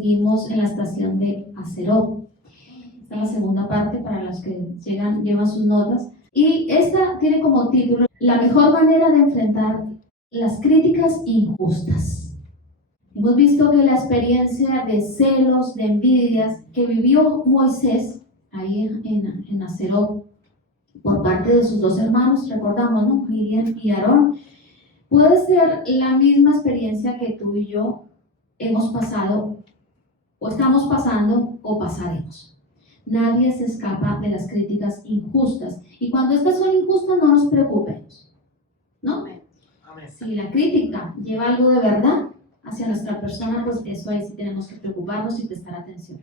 Seguimos en la estación de Aceró. Esta es la segunda parte para los que llevan sus notas. Y esta tiene como título La mejor manera de enfrentar las críticas injustas. Hemos visto que la experiencia de celos, de envidias que vivió Moisés ahí en Aceró por parte de sus dos hermanos, recordamos, ¿no? Miriam y Aarón, puede ser la misma experiencia que tú y yo hemos pasado o estamos pasando o pasaremos. Nadie se escapa de las críticas injustas. Y cuando estas son injustas, no nos preocupemos, ¿no? Amén. Si la crítica lleva algo de verdad hacia nuestra persona, pues eso ahí sí tenemos que preocuparnos y prestar atención.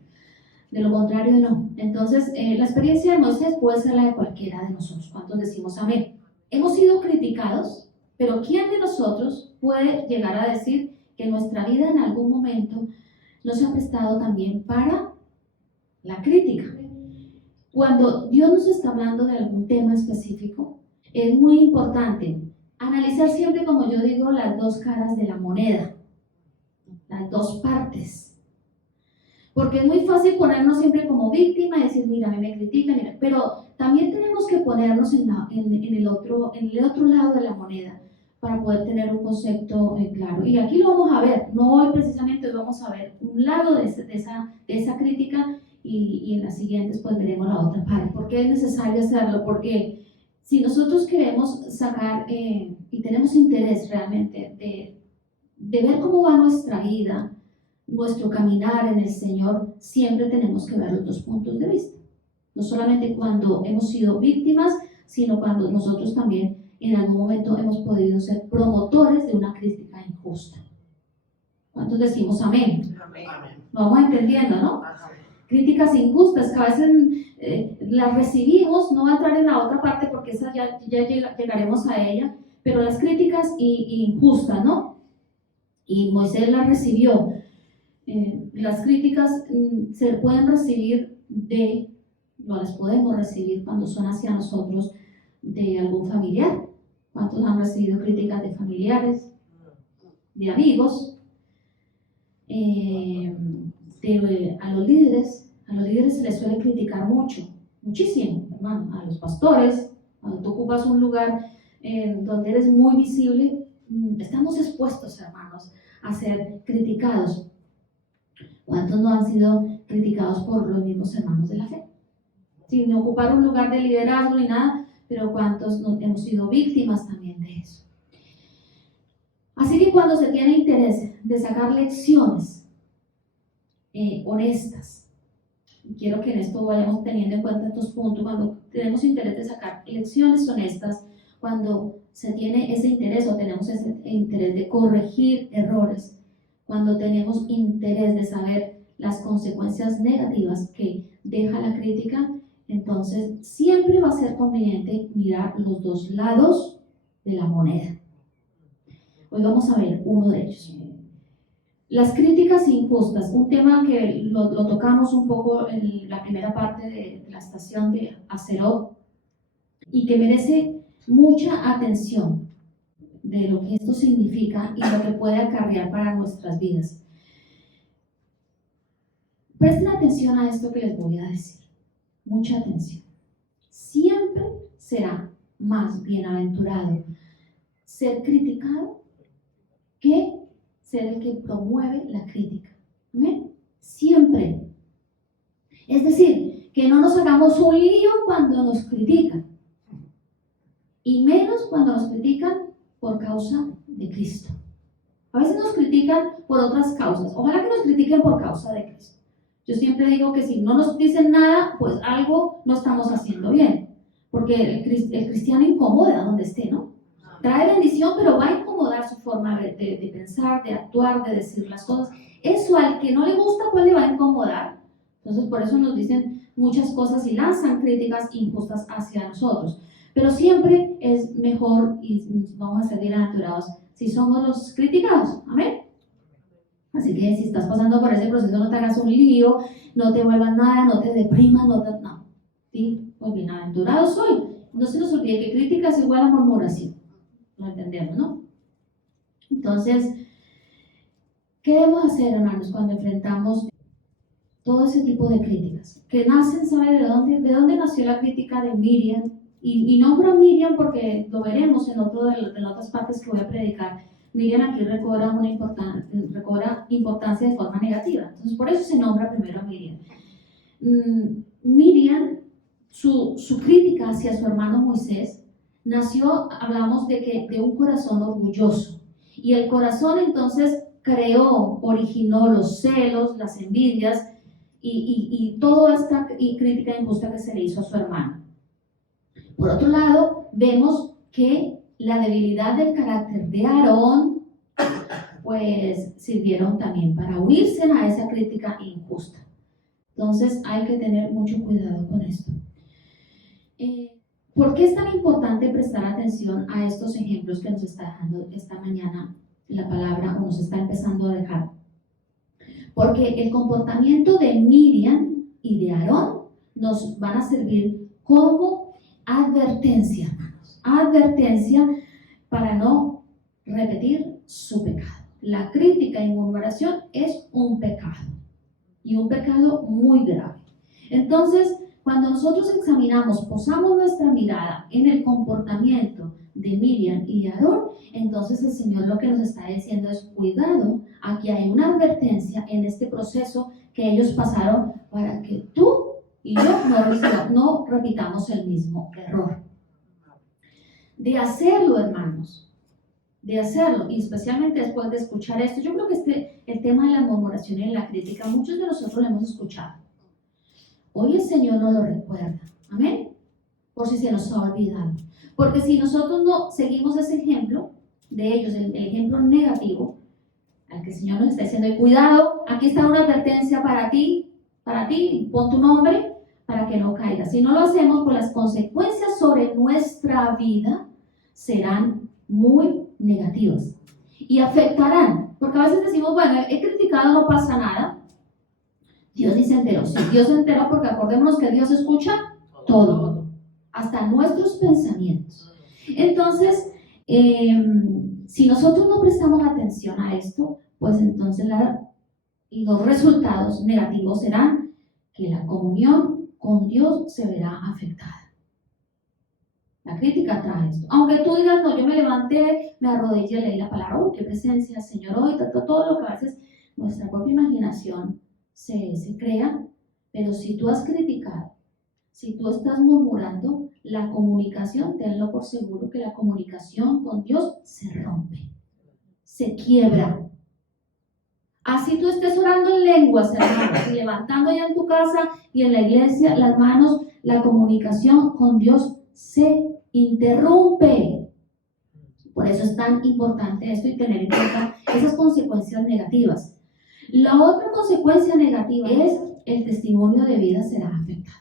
De lo contrario, no. Entonces, la experiencia de Moisés puede ser la de cualquiera de nosotros. ¿Cuántos decimos amén? Hemos sido criticados, pero ¿quién de nosotros puede llegar a decir que nuestra vida en algún momento nos ha prestado también para la crítica? Cuando Dios nos está hablando de algún tema específico, es muy importante analizar siempre, como yo digo, las dos caras de la moneda, las dos partes. Porque es muy fácil ponernos siempre como víctima y decir, mira, a mí me critican, mira. Pero también tenemos que ponernos en el otro lado de la moneda para poder tener un concepto claro. Y aquí lo vamos a ver, no hoy precisamente, hoy vamos a ver un lado de esa crítica y en las siguientes pues veremos la otra parte. ¿Por qué es necesario hacerlo? Porque si nosotros queremos sacar y tenemos interés realmente de ver cómo va nuestra vida, nuestro caminar en el Señor, siempre tenemos que ver los dos puntos de vista. No solamente cuando hemos sido víctimas, sino cuando nosotros también en algún momento hemos podido ser promotores de una crítica injusta. ¿Cuántos decimos amén? Amén. Lo vamos entendiendo, ¿no? Críticas injustas que a veces las recibimos, no voy a entrar en la otra parte porque esa ya llegaremos a ella, pero las críticas injustas, ¿no? Y Moisés las recibió. Las críticas se pueden recibir no las podemos recibir cuando son hacia nosotros de algún familiar. ¿Cuántos han recibido críticas de familiares, de amigos, a los líderes? A los líderes se les suele criticar muchísimo, hermano. A los pastores, cuando tú ocupas un lugar donde eres muy visible, estamos expuestos, hermanos, a ser criticados. ¿Cuántos no han sido criticados por los mismos hermanos de la fe? Sin ocupar un lugar de liderazgo ni nada, pero ¿cuántos no hemos sido víctimas también de eso? Así que cuando se tiene interés de sacar lecciones honestas, y quiero que en esto vayamos teniendo en cuenta estos puntos, cuando tenemos interés de sacar lecciones honestas, cuando se tiene ese interés o tenemos ese interés de corregir errores, cuando tenemos interés de saber las consecuencias negativas que deja la crítica, entonces siempre va a ser conveniente mirar los dos lados de la moneda. Hoy vamos a ver uno de ellos. Las críticas injustas, un tema que lo tocamos un poco en la primera parte de la estación de Aceró y que merece mucha atención de lo que esto significa y lo que puede acarrear para nuestras vidas. Presten atención a esto que les voy a decir. Mucha atención. Siempre será más bienaventurado ser criticado que ser el que promueve la crítica. ¿Amén? Siempre. Es decir, que no nos hagamos un lío cuando nos critican. Y menos cuando nos critican por causa de Cristo. A veces nos critican por otras causas. Ojalá que nos critiquen por causa de Cristo. Yo siempre digo que si no nos dicen nada, pues algo no estamos haciendo bien. Porque el cristiano incomoda donde esté, ¿no? Trae bendición, pero va a incomodar su forma de pensar, de actuar, de decir las cosas. Eso al que no le gusta, pues le va a incomodar. Entonces, por eso nos dicen muchas cosas y lanzan críticas injustas hacia nosotros. Pero siempre es mejor y vamos a ser bienaventurados si somos los criticados. Amén. Así que si estás pasando por ese proceso, no te hagas un lío, no te vuelvas nada, no te deprimas, no. ¿Sí? Pues bienaventurados soy. No se nos olvide que crítica es igual a murmuración. Lo entendemos, ¿no? Entonces, ¿Qué debemos hacer, hermanos, cuando enfrentamos todo ese tipo de críticas? Que nacen, ¿sabe de dónde nació la crítica de Miriam? Y nombro a Miriam porque lo veremos en las otras partes que voy a predicar. Miriam aquí recobra importancia de forma negativa. Entonces, por eso se nombra primero a Miriam. Miriam, su crítica hacia su hermano Moisés nació, hablamos de un corazón orgulloso. Y el corazón entonces originó los celos, las envidias y toda esta crítica injusta que se le hizo a su hermano. Por otro lado, vemos que la debilidad del carácter de Aarón, pues sirvieron también para unirse a esa crítica injusta. Entonces hay que tener mucho cuidado con esto. ¿Por qué es tan importante prestar atención a estos ejemplos que nos está dejando esta mañana la palabra o nos está empezando a dejar? Porque el comportamiento de Miriam y de Aarón nos van a servir como advertencia, hermanos. Advertencia para no repetir su pecado. La crítica y murmuración es un pecado. Y un pecado muy grave. Entonces, cuando nosotros examinamos, posamos nuestra mirada en el comportamiento de Miriam y de Aarón, entonces el Señor lo que nos está diciendo es: cuidado, aquí hay una advertencia en este proceso que ellos pasaron para que tú y yo no repitamos el mismo error. De hacerlo, hermanos, de hacerlo, y especialmente después de escuchar esto, yo creo que el tema de la murmuración y la crítica, muchos de nosotros lo hemos escuchado. Hoy el Señor nos lo recuerda, amén, por si se nos ha olvidado. Porque si nosotros no seguimos ese ejemplo de ellos, el ejemplo negativo, al que el Señor nos está diciendo: cuidado, aquí está una advertencia para ti, pon tu nombre para que no caigas. Si no lo hacemos, pues las consecuencias sobre nuestra vida serán muy negativas y afectarán, porque a veces decimos: bueno, he criticado, no pasa nada. Dios ni se enteró. Sí, Dios se enteró, porque acordémonos que Dios escucha todo, hasta nuestros pensamientos. Entonces, si nosotros no prestamos atención a esto, pues entonces los resultados negativos serán que la comunión con Dios se verá afectada. La crítica trae esto. Aunque tú digas: no, yo me levanté, me arrodillé, leí la palabra, qué presencia, Señor, hoy, todo lo que a veces nuestra propia imaginación se crea. Pero si tú has criticado, si tú estás murmurando, la comunicación, tenlo por seguro que la comunicación con Dios se rompe, se quiebra. Así tú estés orando en lenguas, hermanos, y levantando ya en tu casa y en la iglesia las manos, la comunicación con Dios se interrumpe. Por eso es tan importante esto y tener en cuenta esas consecuencias negativas. La otra consecuencia negativa es: el testimonio de vida será afectado.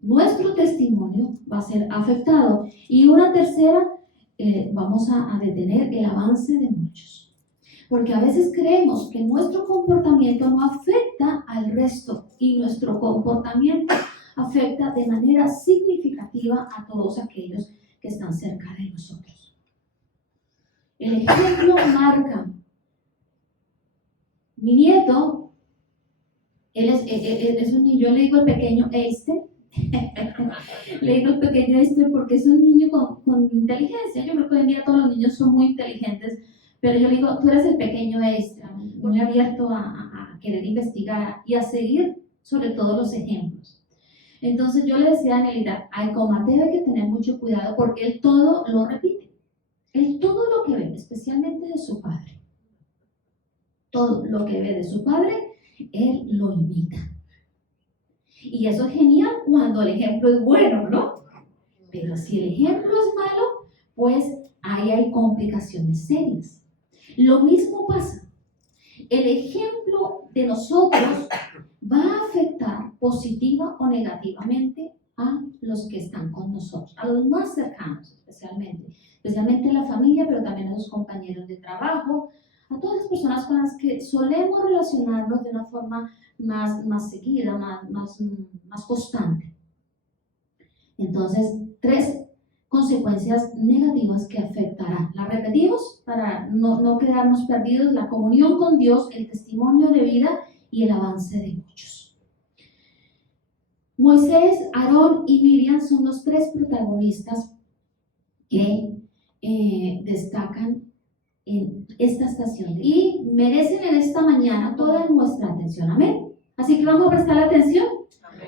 Nuestro testimonio va a ser afectado. Y una tercera, vamos a detener el avance de muchos. Porque a veces creemos que nuestro comportamiento no afecta al resto, y nuestro comportamiento afecta de manera significativa a todos aquellos que están cerca de nosotros. El ejemplo marca. Mi nieto, él es un niño, yo le digo el pequeño Einstein. Le digo el pequeño Einstein porque es un niño con inteligencia. Yo creo que hoy en día todos los niños son muy inteligentes, pero yo le digo: tú eres el pequeño Einstein, muy abierto a querer investigar y a seguir sobre todo los ejemplos. Entonces yo le decía a Anelita: con Mateo hay que tener mucho cuidado, porque él todo lo repite. Él todo lo que ve, especialmente de su padre, todo lo que ve de su padre, él lo imita. Y eso es genial cuando el ejemplo es bueno, ¿no? Pero si el ejemplo es malo, pues ahí hay complicaciones serias. Lo mismo pasa. El ejemplo de nosotros va a afectar positiva o negativamente a los que están con nosotros, a los más cercanos especialmente la familia, pero también a los compañeros de trabajo, a todas las personas con las que solemos relacionarnos de una forma más seguida, más constante. Entonces, 3 consecuencias negativas que afectarán. La repetimos para no quedarnos perdidos: la comunión con Dios, el testimonio de vida y el avance de muchos. Moisés, Aarón y Miriam son los tres protagonistas que destacan en esta estación y merecen en esta mañana toda nuestra atención. Amén. Así que vamos a prestar atención.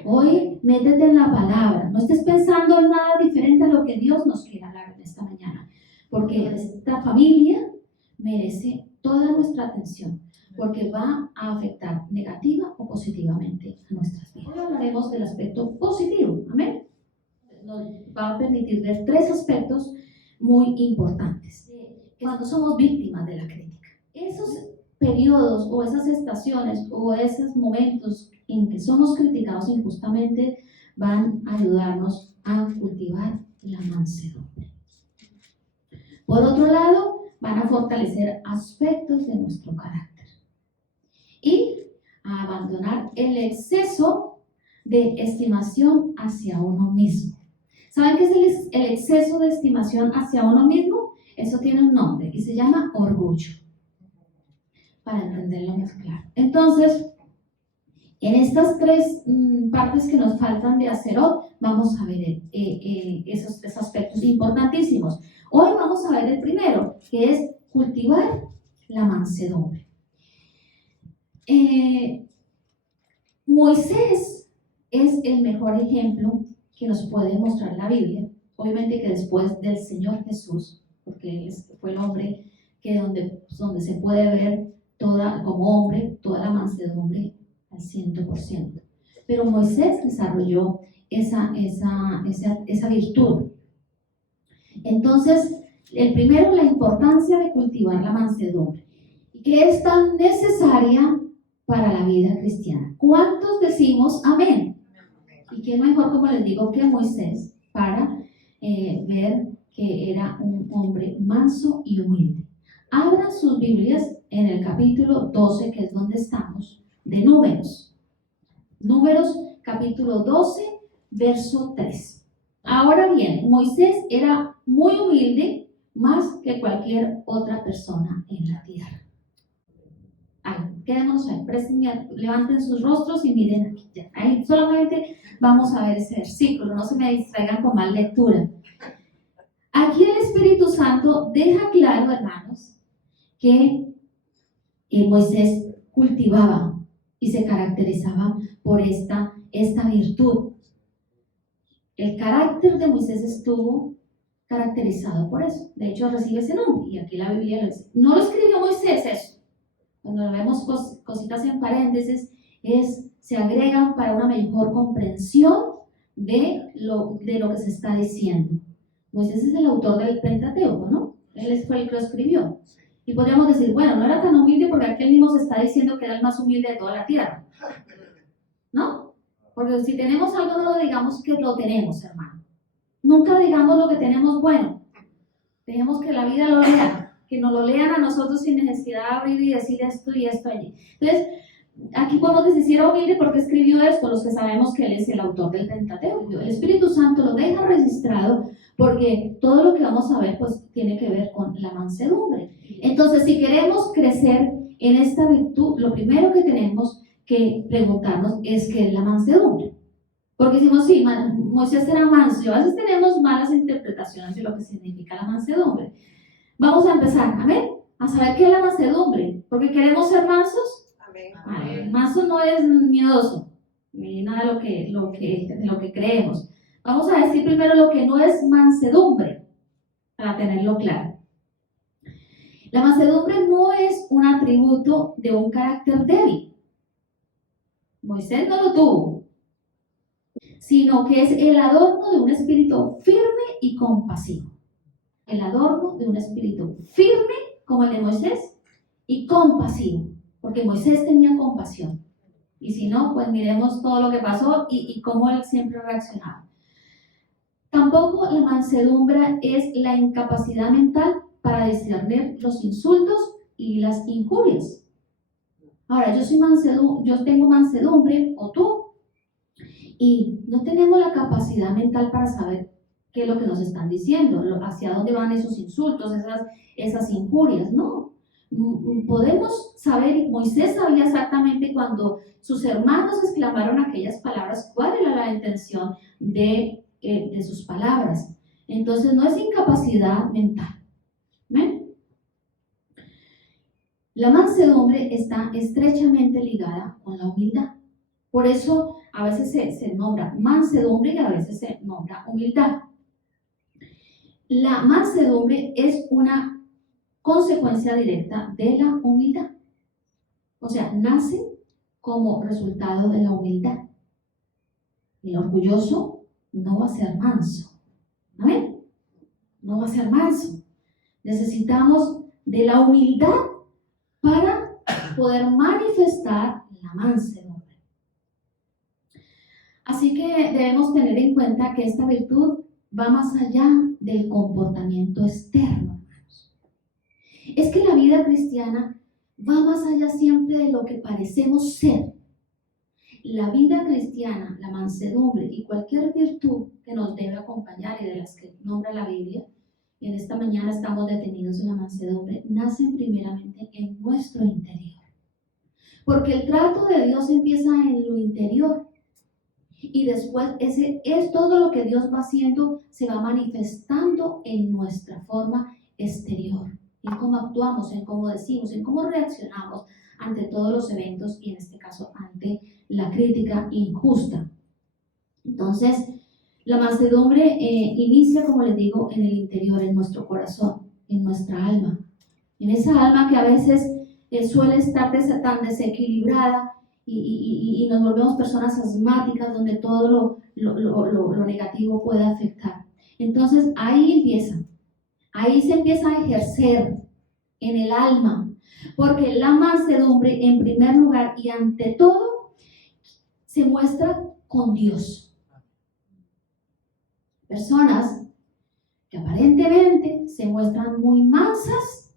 Hoy métete en la palabra, no estés pensando en nada diferente a lo que Dios nos quiere hablar en esta mañana, porque esta familia merece toda nuestra atención, porque va a afectar negativa o positivamente a nuestras vidas. Hoy hablaremos del aspecto positivo, amén. Nos va a permitir ver tres aspectos muy importantes cuando somos víctimas de la crítica. Esos periodos o esas estaciones o esos momentos en que somos criticados injustamente van a ayudarnos a cultivar la mansedumbre. Por otro lado, van a fortalecer aspectos de nuestro carácter y a abandonar el exceso de estimación hacia uno mismo. ¿Saben qué es el exceso de estimación hacia uno mismo? Eso tiene un nombre y se llama orgullo, para entenderlo más claro. Entonces, en estas tres partes que nos faltan de Aserot, vamos a ver esos aspectos importantísimos. Hoy vamos a ver el primero, que es cultivar la mansedumbre. Moisés es el mejor ejemplo que nos puede mostrar la Biblia. Obviamente que después del Señor Jesús, porque él fue el hombre que donde se puede ver como hombre toda la mansedumbre al 100%. Pero Moisés desarrolló esa virtud. Entonces, el primero, la importancia de cultivar la mansedumbre, que es tan necesaria para la vida cristiana. ¿Cuántos decimos amén? Y qué mejor, como les digo, que Moisés para ver que era un hombre manso y humilde. Abran sus Biblias en el capítulo 12, que es donde estamos, de Números. Números, capítulo 12, verso 3. Ahora bien, Moisés era muy humilde, más que cualquier otra persona en la tierra. Quedémonos ahí, levanten sus rostros y miren aquí. Ya. Ahí solamente vamos a ver ese versículo, no se me distraigan con mal lectura. Aquí el Espíritu Santo deja claro, hermanos, que Moisés cultivaba y se caracterizaba por esta virtud. El carácter de Moisés estuvo caracterizado por eso. De hecho, recibe ese nombre y aquí la Biblia lo dice. No lo escribió Moisés eso. Cuando vemos cositas en paréntesis, se agregan para una mejor comprensión de lo que se está diciendo. Moisés es el autor del Pentateuco, ¿no? Él fue el que lo escribió. Y podríamos decir, bueno, no era tan humilde porque aquel mismo se está diciendo que era el más humilde de toda la tierra. ¿No? Porque si tenemos algo, no lo digamos que lo tenemos, hermano. Nunca digamos lo que tenemos bueno. Dejemos que la vida lo lea. Que nos lo lean a nosotros sin necesidad de abrir y decir esto y esto allí. Entonces, aquí podemos decir si era humilde porque escribió esto, los que sabemos que él es el autor del Pentateuco. El Espíritu Santo lo deja registrado porque todo lo que vamos a ver pues tiene que ver con la mansedumbre. Entonces, si queremos crecer en esta virtud, lo primero que tenemos que preguntarnos es qué es la mansedumbre. Porque decimos, sí, Moisés era manso, y a veces tenemos malas interpretaciones de lo que significa la mansedumbre. Vamos a empezar, amén, a saber qué es la mansedumbre, porque queremos ser mansos. Amén. Manso no es miedoso, ni nada de lo que creemos. Vamos a decir primero lo que no es mansedumbre, para tenerlo claro. La mansedumbre no es un atributo de un carácter débil. Moisés no lo tuvo, sino que es el adorno de un espíritu firme y compasivo. El adorno de un espíritu firme, como el de Moisés, y compasivo, porque Moisés tenía compasión. Y si no, pues miremos todo lo que pasó y cómo él siempre reaccionaba. Tampoco la mansedumbre es la incapacidad mental para discernir los insultos y las injurias. Ahora, yo tengo mansedumbre, o tú, y no tenemos la capacidad mental para saber qué es lo que nos están diciendo, hacia dónde van esos insultos, esas injurias. No, podemos saber, y Moisés sabía exactamente cuando sus hermanos exclamaron aquellas palabras, cuál era la intención de sus palabras. Entonces no es incapacidad mental. ¿Ven? La mansedumbre está estrechamente ligada con la humildad. Por eso a veces se nombra mansedumbre y a veces se nombra humildad. La mansedumbre es una consecuencia directa de la humildad. O sea, nace como resultado de la humildad. El orgulloso no va a ser manso. ¿Amén? No va a ser manso. Necesitamos de la humildad para poder manifestar la mansedumbre. Así que debemos tener en cuenta que esta virtud va más allá del comportamiento externo, hermanos. Es que la vida cristiana va más allá siempre de lo que parecemos ser. La vida cristiana, la mansedumbre y cualquier virtud que nos debe acompañar y de las que nombra la Biblia, y en esta mañana estamos detenidos en la mansedumbre, nacen primeramente en nuestro interior. Porque el trato de Dios empieza en lo interior. Y después es todo lo que Dios va haciendo, se va manifestando en nuestra forma exterior, en cómo actuamos, en cómo decimos, en cómo reaccionamos ante todos los eventos y en este caso ante la crítica injusta. Entonces, la mansedumbre inicia, como les digo, en el interior, en nuestro corazón, en nuestra alma, en esa alma que a veces suele estar tan desequilibrada y nos volvemos personas asmáticas donde todo lo negativo puede afectar. Entonces ahí se empieza a ejercer en el alma, porque la mansedumbre en primer lugar y ante todo se muestra con Dios. Personas que aparentemente se muestran muy mansas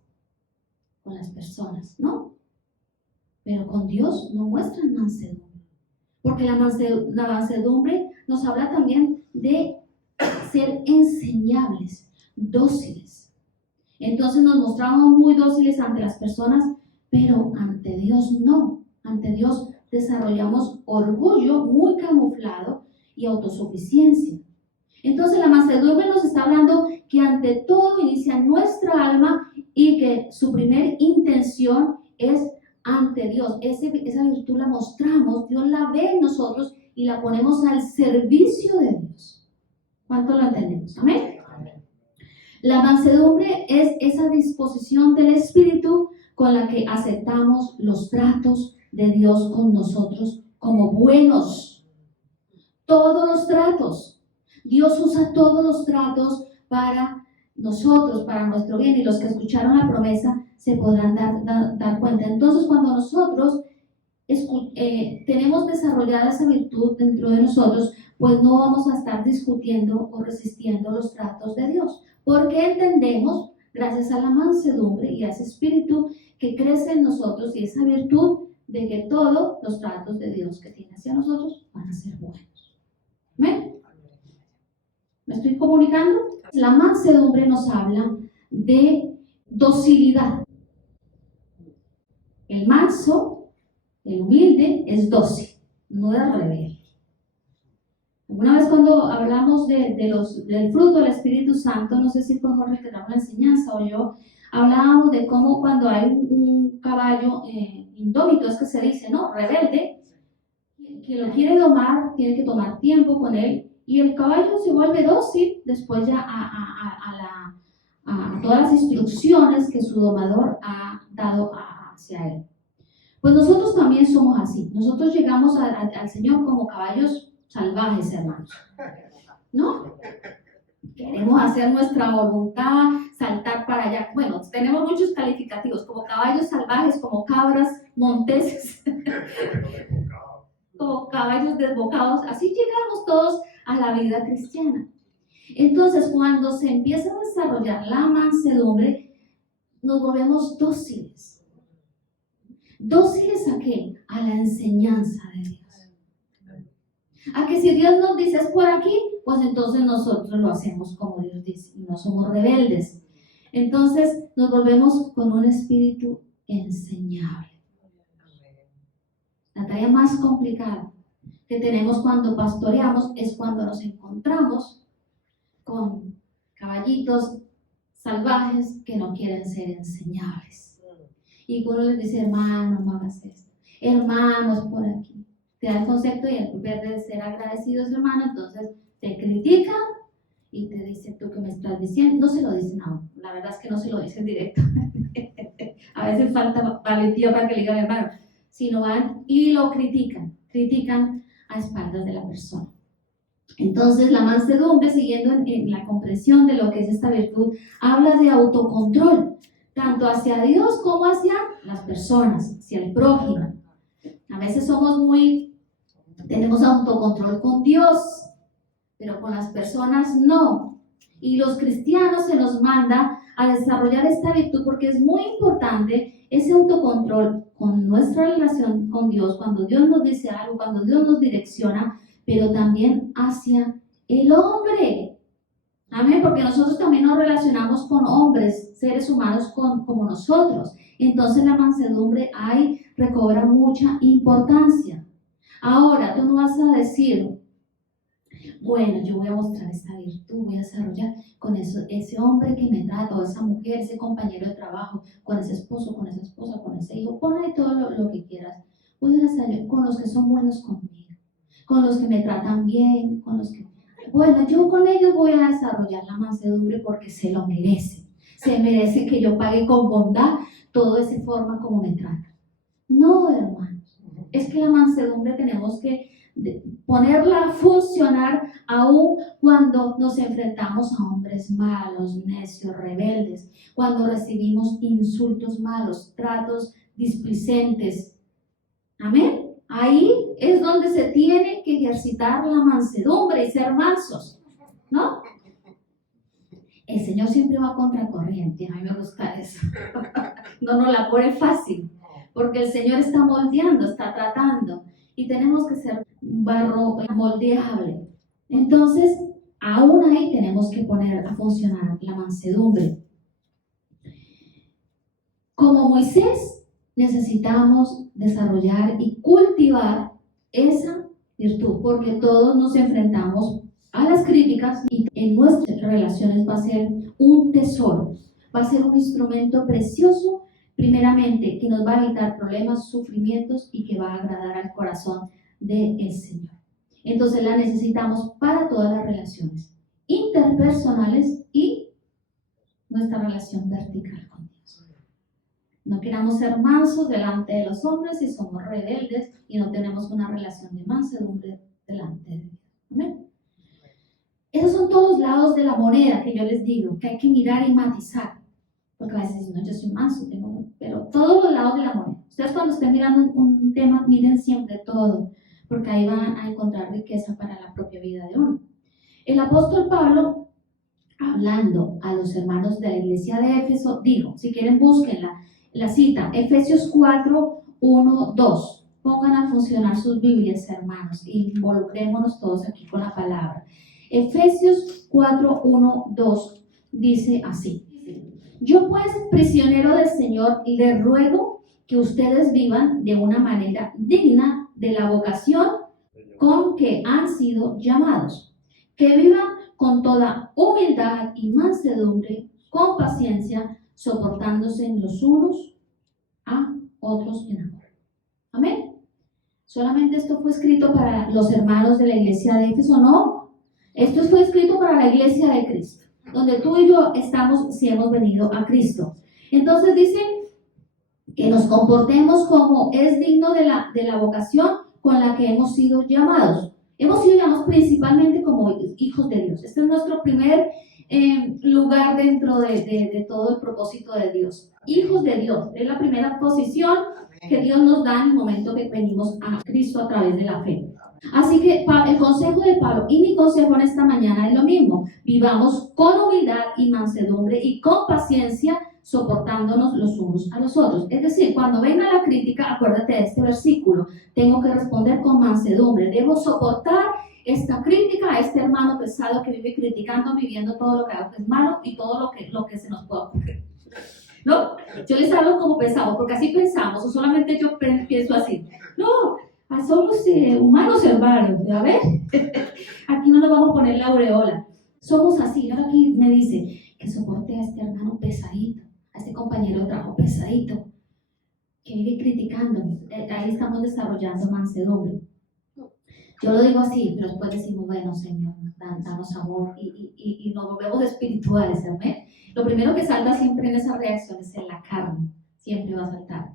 con las personas, ¿no? Pero con Dios no muestran mansedumbre. Porque la mansedumbre nos habla también de ser enseñables, dóciles. Entonces nos mostramos muy dóciles ante las personas, pero ante Dios no. Ante Dios desarrollamos orgullo muy camuflado y autosuficiencia. Entonces la mansedumbre nos está hablando que ante todo inicia nuestra alma y que su primer intención es ante Dios. Esa virtud la mostramos, Dios la ve en nosotros y la ponemos al servicio de Dios. ¿Cuánto lo entendemos? ¿Amén? La mansedumbre es esa disposición del Espíritu con la que aceptamos los tratos de Dios con nosotros como buenos. Todos los tratos. Dios usa todos los tratos para nosotros, para nuestro bien, y los que escucharon la promesa se podrán dar cuenta. Entonces, cuando nosotros tenemos desarrollada esa virtud dentro de nosotros, pues no vamos a estar discutiendo o resistiendo los tratos de Dios, porque entendemos, gracias a la mansedumbre y a ese espíritu que crece en nosotros y esa virtud de que todos los tratos de Dios que tiene hacia nosotros van a ser buenos. ¿Ven? ¿Me estoy comunicando? La mansedumbre nos habla de docilidad. El manso, el humilde, es dócil, no es rebelde. Alguna vez cuando hablamos del fruto del Espíritu Santo, no sé si fue Jorge que daba la enseñanza o yo, hablábamos de cómo cuando hay un caballo indómito, es que se dice, ¿no? Rebelde, que lo quiere domar, tiene que tomar tiempo con él, y el caballo se vuelve dócil después ya a todas las instrucciones que su domador ha dado hacia él. Pues nosotros también somos así. Nosotros llegamos al Señor como caballos salvajes, hermanos, ¿no? Queremos hacer nuestra voluntad, saltar para allá. Bueno, tenemos muchos calificativos, como caballos salvajes, como cabras monteses, como caballos desbocados. Así llegamos todos a la vida cristiana. Entonces, cuando se empieza a desarrollar la mansedumbre, nos volvemos dóciles. ¿Dóciles a qué? A la enseñanza de Dios. A que que si Dios nos dice es por aquí, pues entonces nosotros lo hacemos como Dios dice y no somos rebeldes. Entonces nos volvemos con un espíritu enseñable. La tarea más complicada que tenemos cuando pastoreamos es cuando nos encontramos con caballitos salvajes que no quieren ser enseñables. Y uno les dice, hermano, no hagas esto. Hermanos, por aquí. Te da el concepto y en vez de ser agradecidos, hermano, entonces te critican y te dicen, tú que me estás diciendo, no se lo dicen aún. La verdad es que no se lo dicen directo. A veces falta valentía para que le digan, hermano, sino van y lo critican a espaldas de la persona. Entonces, la mansedumbre, siguiendo en la comprensión de lo que es esta virtud, habla de autocontrol, tanto hacia Dios como hacia las personas, hacia el prójimo. A veces tenemos autocontrol con Dios, pero con las personas no. Y los cristianos se nos manda a desarrollar esta virtud porque es muy importante ese autocontrol con nuestra relación con Dios, cuando Dios nos dice algo, cuando Dios nos direcciona, pero también hacia el hombre. Amén, porque nosotros también nos relacionamos con hombres, seres humanos como nosotros. Entonces la mansedumbre ahí recobra mucha importancia. Ahora, tú no vas a decir, bueno, yo voy a mostrar esta virtud, voy a desarrollar con ese hombre que me trata, o esa mujer, ese compañero de trabajo, con ese esposo, con esa esposa, con ese hijo, pon ahí todo lo que quieras. Voy a desarrollar con los que son buenos conmigo, con los que me tratan bien, con los que... Bueno, yo con ellos voy a desarrollar la mansedumbre porque se lo merecen. Se merece que yo pague con bondad toda esa forma como me tratan. No, hermanos. Es que la mansedumbre tenemos que ponerla a funcionar aún cuando nos enfrentamos a hombres malos, necios, rebeldes, cuando recibimos insultos malos, tratos displicentes. Amén. Ahí es donde se tiene que ejercitar la mansedumbre y ser mansos, ¿no? El Señor siempre va contracorriente, a mí me gusta eso. No nos la pone fácil, porque el Señor está moldeando, está tratando, y tenemos que ser barro moldeable. Entonces, aún ahí tenemos que poner a funcionar la mansedumbre. Como Moisés, necesitamos desarrollar y cultivar esa virtud, porque todos nos enfrentamos a las críticas y en nuestras relaciones va a ser un tesoro, va a ser un instrumento precioso, primeramente, que nos va a evitar problemas, sufrimientos y que va a agradar al corazón del Señor. Entonces la necesitamos para todas las relaciones interpersonales y nuestra relación vertical con Dios. No queramos ser mansos delante de los hombres y somos rebeldes y no tenemos una relación de mansedumbre delante de Dios. ¿Amén? Esos son todos los lados de la moneda que yo les digo, que hay que mirar y matizar. Porque a veces dicen, no, yo soy manso, pero todos los lados de la moneda. Ustedes cuando estén mirando un tema, miren siempre todo, porque ahí van a encontrar riqueza para la propia vida de uno. El apóstol Pablo, hablando a los hermanos de la iglesia de Éfeso, dijo, si quieren búsquenla, la cita, Efesios 4, 1, 2. Pongan a funcionar sus Biblias, hermanos, e involucrémonos todos aquí con la palabra. Efesios 4, 1, 2 dice así. Yo pues, prisionero del Señor, les ruego que ustedes vivan de una manera digna de la vocación con que han sido llamados. Que vivan con toda humildad y mansedumbre, con paciencia, soportándose los unos a otros en amor. Amén. ¿Solamente esto fue escrito para los hermanos de la iglesia de Éfeso? No. Esto fue escrito para la iglesia de Cristo, donde tú y yo estamos si hemos venido a Cristo. Entonces dice que nos comportemos como es digno de la vocación con la que hemos sido llamados. Hemos sido llamados principalmente como hijos de Dios. Este es nuestro primer lugar dentro de todo el propósito de Dios. Hijos de Dios. Es la primera posición que Dios nos da en el momento que venimos a Cristo a través de la fe. Así que el consejo de Pablo y mi consejo en esta mañana es lo mismo. Vivamos con humildad y mansedumbre y con paciencia, soportándonos los unos a los otros. Es decir, cuando venga la crítica, acuérdate de este versículo. Tengo que responder con mansedumbre. Debo soportar esta crítica a este hermano pesado que vive criticando, viviendo todo lo que hago que es malo y todo lo que se nos pueda ocurrir. ¿No? Yo les hablo como pesado, porque así pensamos, o solamente yo pienso así. No, somos humanos hermanos, ¿ya ves? Aquí no nos vamos a poner la aureola. Somos así. Ahora aquí me dice que soporte a este hermano pesadito, a este compañero de trabajo pesadito, que vive criticando. Ahí estamos desarrollando mansedumbre. Yo lo digo así, pero después decimos, bueno, Señor, danos amor y nos volvemos espirituales, ¿sabes? Lo primero que salta siempre en esas reacciones es la carne, siempre va a saltar.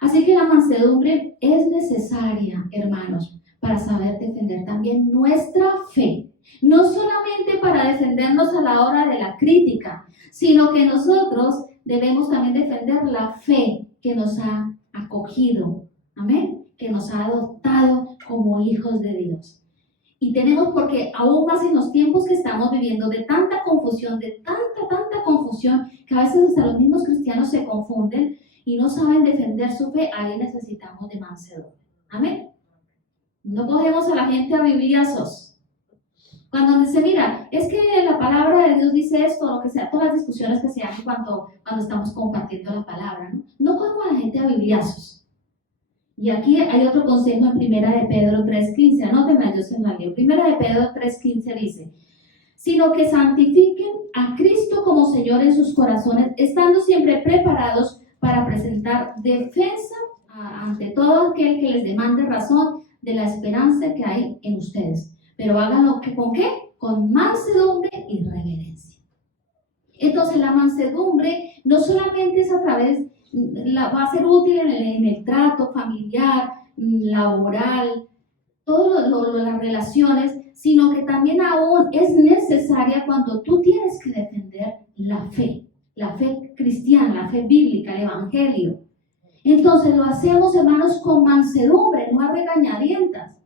Así que la mansedumbre es necesaria, hermanos, para saber defender también nuestra fe. No solamente para defendernos a la hora de la crítica, sino que nosotros debemos también defender la fe que nos ha acogido, amén, que nos ha adoptado como hijos de Dios. Y tenemos, porque aún más en los tiempos que estamos viviendo, de tanta confusión, de tanta confusión, que a veces hasta los mismos cristianos se confunden y no saben defender su fe, ahí necesitamos de mansedumbre. Amén. No cogemos a la gente a bibliazos. Cuando dice, mira, es que la palabra de Dios dice esto, lo que sea, todas las discusiones que se hacen cuando estamos compartiendo la palabra, no cogemos a la gente a bibliazos. Y aquí hay otro consejo en Primera de Pedro 3:15, anótenla, yo se la leo. Primera de Pedro 3:15 dice, sino que santifiquen a Cristo como Señor en sus corazones, estando siempre preparados para presentar defensa ante todo aquel que les demande razón de la esperanza que hay en ustedes. Pero háganlo ¿con qué? Con mansedumbre y reverencia. Entonces la mansedumbre no solamente es a través, va a ser útil en el trato familiar, laboral, todas las relaciones, sino que también aún es necesaria cuando tú tienes que defender la fe cristiana, la fe bíblica, el evangelio. Entonces lo hacemos, hermanos, con mansedumbre, no a regañadientas.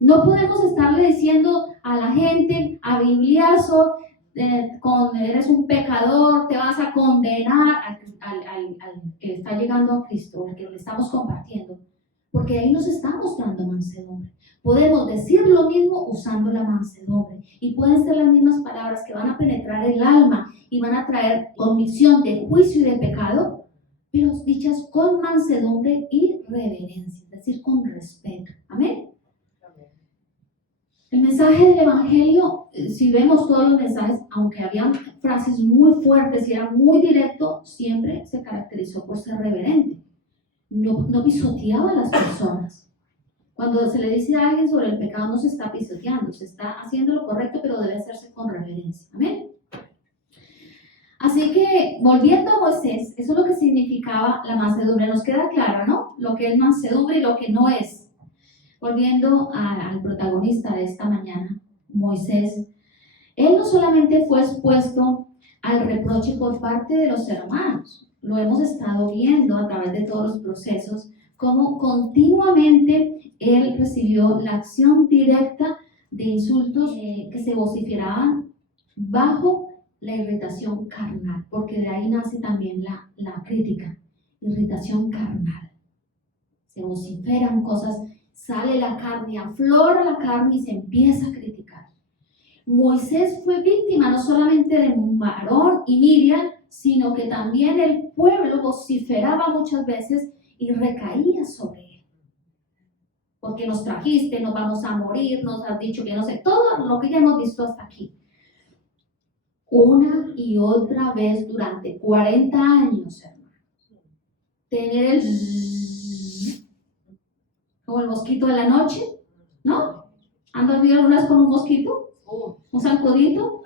No podemos estarle diciendo a la gente, a bibliazo, eres un pecador, te vas a condenar al que está llegando a Cristo, al que le estamos compartiendo, porque ahí nos está mostrando mansedumbre. Podemos decir lo mismo usando la mansedumbre y pueden ser las mismas palabras que van a penetrar el alma y van a traer convicción de juicio y de pecado, pero dichas con mansedumbre y reverencia, es decir, con respeto. Amén. El mensaje del Evangelio, si vemos todos los mensajes, aunque habían frases muy fuertes y era muy directo, siempre se caracterizó por ser reverente. No pisoteaba a las personas. Cuando se le dice a alguien sobre el pecado, no se está pisoteando, se está haciendo lo correcto, pero debe hacerse con reverencia. Amén. Así que, volviendo a Moisés, eso es lo que significaba la mansedumbre. Nos queda claro, ¿no? Lo que es mansedumbre y lo que no es. Volviendo al protagonista de esta mañana, Moisés, él no solamente fue expuesto al reproche por parte de los hermanos, lo hemos estado viendo a través de todos los procesos, cómo continuamente él recibió la acción directa de insultos que se vociferaban bajo la irritación carnal, porque de ahí nace también la crítica, irritación carnal. Se vociferan cosas, sale la carne, aflora la carne y se empieza a criticar. Moisés fue víctima no solamente de Aarón y Miriam, sino que también el pueblo vociferaba muchas veces y recaía sobre él. Porque nos trajiste, nos vamos a morir, nos has dicho que no sé, todo lo que ya hemos visto hasta aquí. Una y otra vez durante 40 años, hermano. Tener el como el mosquito de la noche, ¿no? ¿Han dormido algunas con un mosquito? Un zancudito,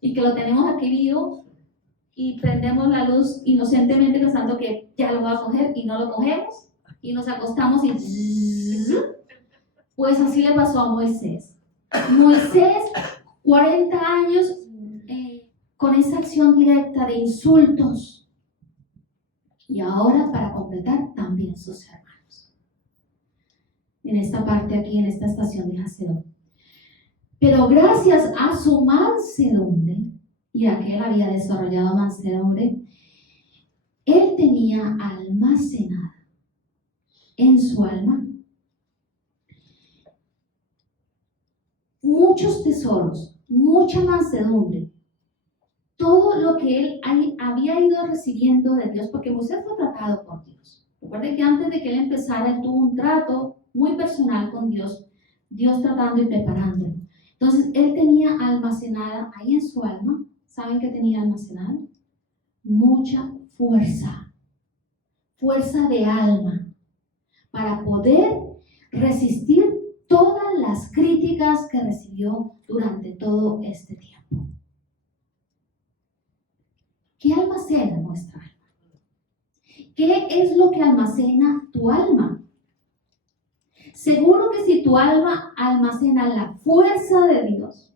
y que lo tenemos aquí vivo y prendemos la luz inocentemente pensando que ya lo va a coger y no lo cogemos y nos acostamos y pues así le pasó a Moisés. Moisés, 40 años con esa acción directa de insultos y ahora para completar también sus hermanos. En esta parte aquí, en esta estación de Hasedón. Pero gracias a su mansedumbre, y a que él había desarrollado mansedumbre, él tenía almacenada en su alma muchos tesoros, mucha mansedumbre, todo lo que él había ido recibiendo de Dios, porque Moisés fue tratado por Dios. Recuerden que antes de que él empezara, él tuvo un trato muy personal con Dios, Dios tratando y preparándolo. Entonces, él tenía almacenada ahí en su alma, ¿saben qué tenía almacenada? Mucha fuerza, fuerza de alma, para poder resistir todas las críticas que recibió durante todo este tiempo. ¿Qué almacena nuestra alma? ¿Qué es lo que almacena tu alma? Seguro que si tu alma almacena la fuerza de Dios,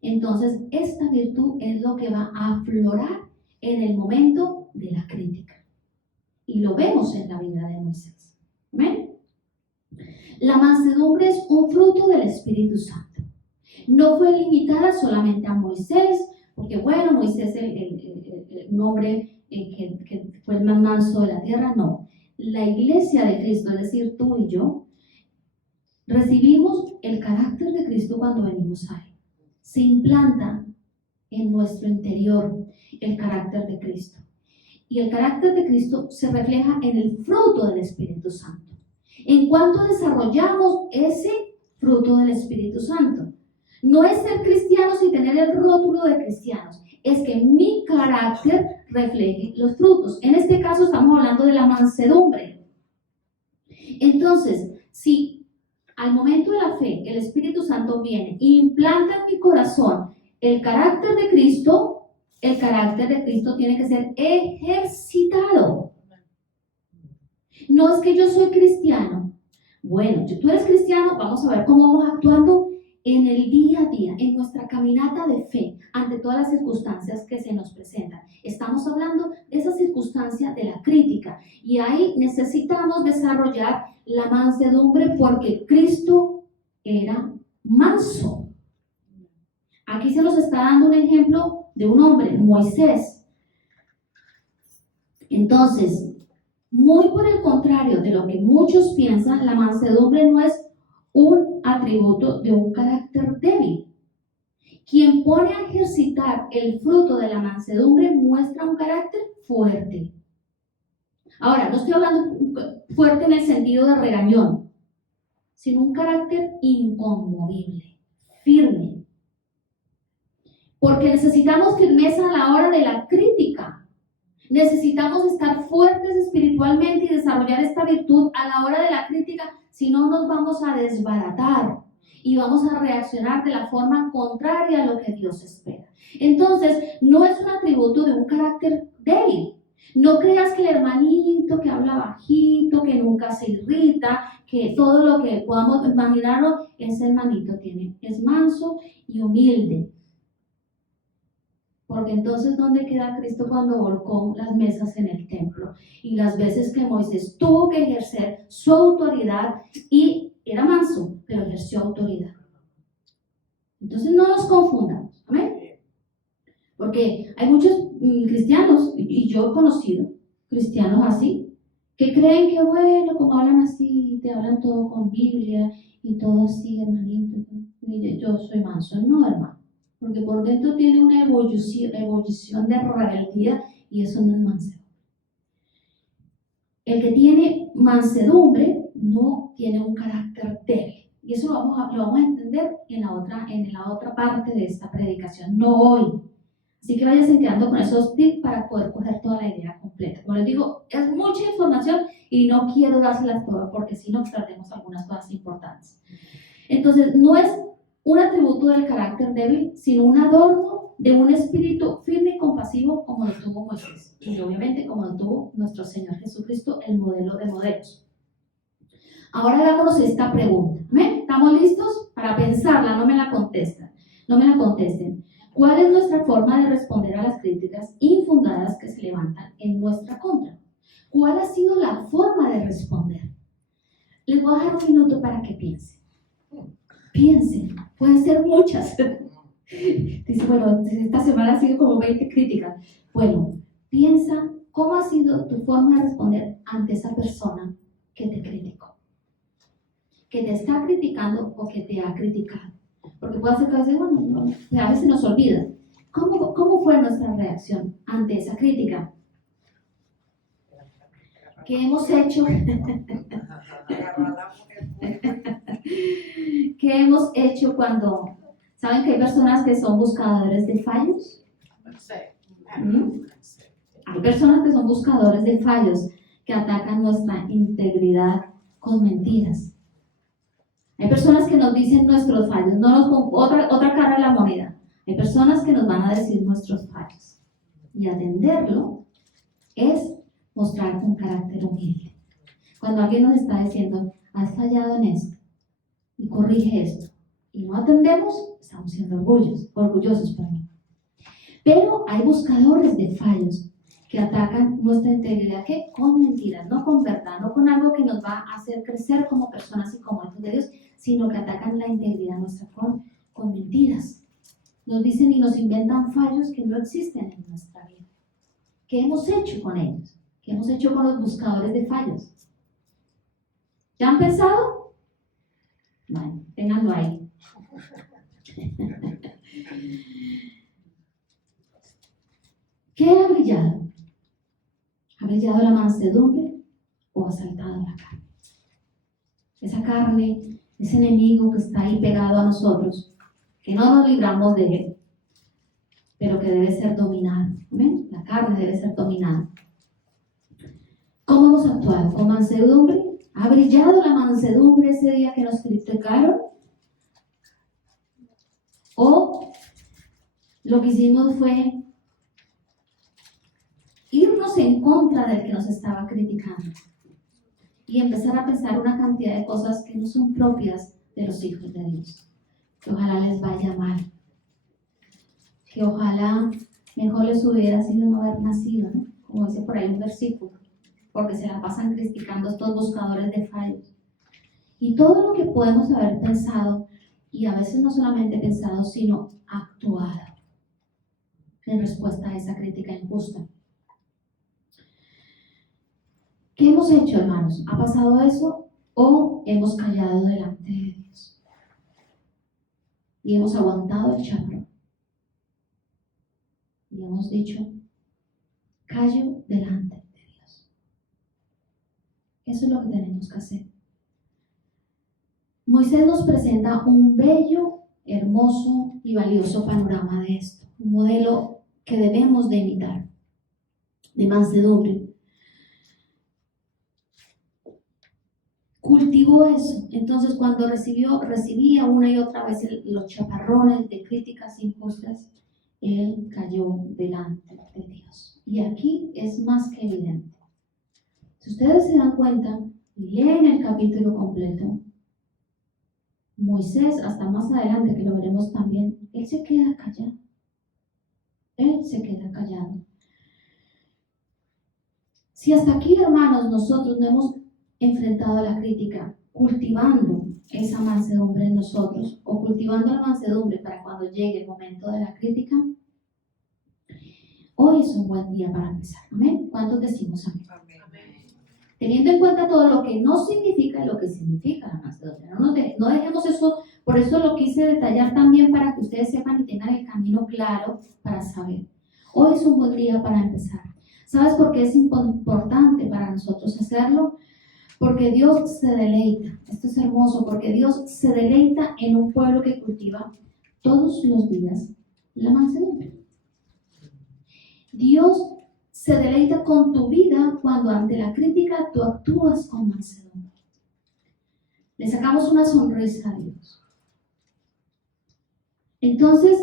entonces esta virtud es lo que va a aflorar en el momento de la crítica. Y lo vemos en la vida de Moisés. ¿Amén? La mansedumbre es un fruto del Espíritu Santo. No fue limitada solamente a Moisés, porque bueno, Moisés es un hombre que fue el más manso de la tierra. No. La iglesia de Cristo, es decir, tú y yo, recibimos el carácter de Cristo cuando venimos a Él. Se implanta en nuestro interior el carácter de Cristo. Y el carácter de Cristo se refleja en el fruto del Espíritu Santo. En cuanto desarrollamos ese fruto del Espíritu Santo, no es ser cristianos y tener el rótulo de cristianos, es que mi carácter refleje los frutos. En este caso estamos hablando de la mansedumbre. Entonces, si al momento de la fe el Espíritu Santo viene e implanta en mi corazón el carácter de Cristo, el carácter de Cristo tiene que ser ejercitado. No es que yo soy cristiano. Bueno, si tú eres cristiano, vamos a ver cómo vamos actuando en el día a día, en nuestra caminata de fe, ante todas las circunstancias que se nos presentan. Estamos hablando de esa circunstancia de la crítica, y ahí necesitamos desarrollar la mansedumbre porque Cristo era manso. Aquí se nos está dando un ejemplo de un hombre, Moisés. Entonces, muy por el contrario de lo que muchos piensan, la mansedumbre no es un atributo de un carácter débil. Quien pone a ejercitar el fruto de la mansedumbre muestra un carácter fuerte. Ahora, no estoy hablando fuerte en el sentido de regañón, sino un carácter inconmovible, firme. Porque necesitamos firmeza a la hora de la crítica. Necesitamos estar fuertes espiritualmente y desarrollar esta virtud a la hora de la crítica, si no nos vamos a desbaratar y vamos a reaccionar de la forma contraria a lo que Dios espera. Entonces, no es un atributo de un carácter débil. No creas que el hermanito que habla bajito, que nunca se irrita, que todo lo que podamos imaginarlo, ese hermanito es manso y humilde. Porque entonces, ¿dónde queda Cristo cuando volcó las mesas en el templo? Y las veces que Moisés tuvo que ejercer su autoridad, y era manso, pero ejerció autoridad. Entonces no nos confundamos, ¿amén? Porque hay muchos cristianos, y yo he conocido cristianos así, que creen que bueno, como hablan así, te hablan todo con Biblia y todo así, hermanito, y yo soy manso. No, hermano. Porque por dentro tiene una ebullición de rebeldía, y eso no es mansedumbre. El que tiene mansedumbre no tiene un carácter débil. Y eso lo vamos a entender en la otra parte de esta predicación, no hoy. Así que váyanse quedando con esos tips para poder coger toda la idea completa. Como les digo, es mucha información y no quiero dárselas todas porque si no perdemos algunas cosas importantes. Entonces, no es un atributo del carácter débil, sino un adorno de un espíritu firme y compasivo como lo tuvo Moisés. Y obviamente como lo tuvo nuestro Señor Jesucristo, el modelo de modelos. Ahora hagámonos esta pregunta. ¿Estamos listos? Para pensarla, no me la contesten. ¿Cuál es nuestra forma de responder a las críticas infundadas que se levantan en nuestra contra? ¿Cuál ha sido la forma de responder? Les voy a dejar un minuto para que piensen. Piensen, pueden ser muchas. Dice, bueno, esta semana ha sido como 20 críticas. Bueno, piensa cómo ha sido tu forma de responder ante esa persona que te criticó. que te está criticando o que te ha criticado. Porque puede ser que a veces, bueno, a veces nos olvida. ¿Cómo fue nuestra reacción ante esa crítica? ¿Qué hemos hecho? ¿Qué hemos hecho cuando... ¿Saben que hay personas que son buscadores de fallos? ¿Mm? Hay personas que son buscadores de fallos, que atacan nuestra integridad con mentiras. Hay personas que nos dicen nuestros fallos, otra cara de la moneda. Hay personas que nos van a decir nuestros fallos. Y atenderlo es mostrar un carácter humilde. Cuando alguien nos está diciendo, has fallado en esto, y corrige esto, y no atendemos, estamos siendo orgullosos. Pero hay buscadores de fallos que atacan nuestra integridad, que con mentiras, no con verdad, no con algo que nos va a hacer crecer como personas y como hijos de Dios, sino que atacan la integridad nuestra con mentiras. Nos dicen y nos inventan fallos que no existen en nuestra vida. ¿Qué hemos hecho con ellos? ¿Qué hemos hecho con los buscadores de fallos? ¿Ya han pensado? Bueno, ténganlo ahí. ¿Qué ha brillado? ¿Ha brillado la mansedumbre o ha saltado la carne? Esa carne, ese enemigo que está ahí pegado a nosotros, que no nos libramos de él, pero que debe ser dominado. ¿Ven? La carne debe ser dominada. ¿Cómo hemos actuado? ¿Con mansedumbre? ¿Ha brillado la mansedumbre ese día que nos criticaron? ¿O lo que hicimos fue irnos en contra del que nos estaba criticando y empezar a pensar una cantidad de cosas que no son propias de los hijos de Dios? Que ojalá les vaya mal, que ojalá mejor les hubiera sido no haber nacido, ¿no? Como dice por ahí un versículo, porque se la pasan criticando a estos buscadores de fallos. Y todo lo que podemos haber pensado, y a veces no solamente pensado, sino actuado en respuesta a esa crítica injusta. ¿Qué hemos hecho, hermanos? ¿Ha pasado eso o hemos callado delante de Dios? Y hemos aguantado el chaparrón. Y hemos dicho, callo delante de Dios. Eso es lo que tenemos que hacer. Moisés nos presenta un bello, hermoso y valioso panorama de esto. Un modelo que debemos de imitar, de mansedumbre. Cultivó eso. Entonces, cuando recibía una y otra vez los chaparrones de críticas injustas, él cayó delante de Dios. Y aquí es más que evidente. Si ustedes se dan cuenta y leen el capítulo completo, Moisés, hasta más adelante que lo veremos también, él se queda callado. Él se queda callado. Si hasta aquí, hermanos, nosotros no hemos enfrentado la crítica, cultivando esa mansedumbre en nosotros, o cultivando la mansedumbre para cuando llegue el momento de la crítica, hoy es un buen día para empezar. ¿Amén? ¿Cuántos decimos amén? Teniendo en cuenta todo lo que no significa y lo que significa la mansedumbre. No dejemos eso, por eso lo quise detallar también para que ustedes sepan y tengan el camino claro para saber. Hoy es un buen día para empezar. ¿Sabes por qué es importante para nosotros hacerlo? Porque Dios se deleita, esto es hermoso, porque Dios se deleita en un pueblo que cultiva todos los días la mansedumbre. Dios se deleita con tu vida cuando ante la crítica tú actúas con mansedumbre. Le sacamos una sonrisa a Dios. Entonces,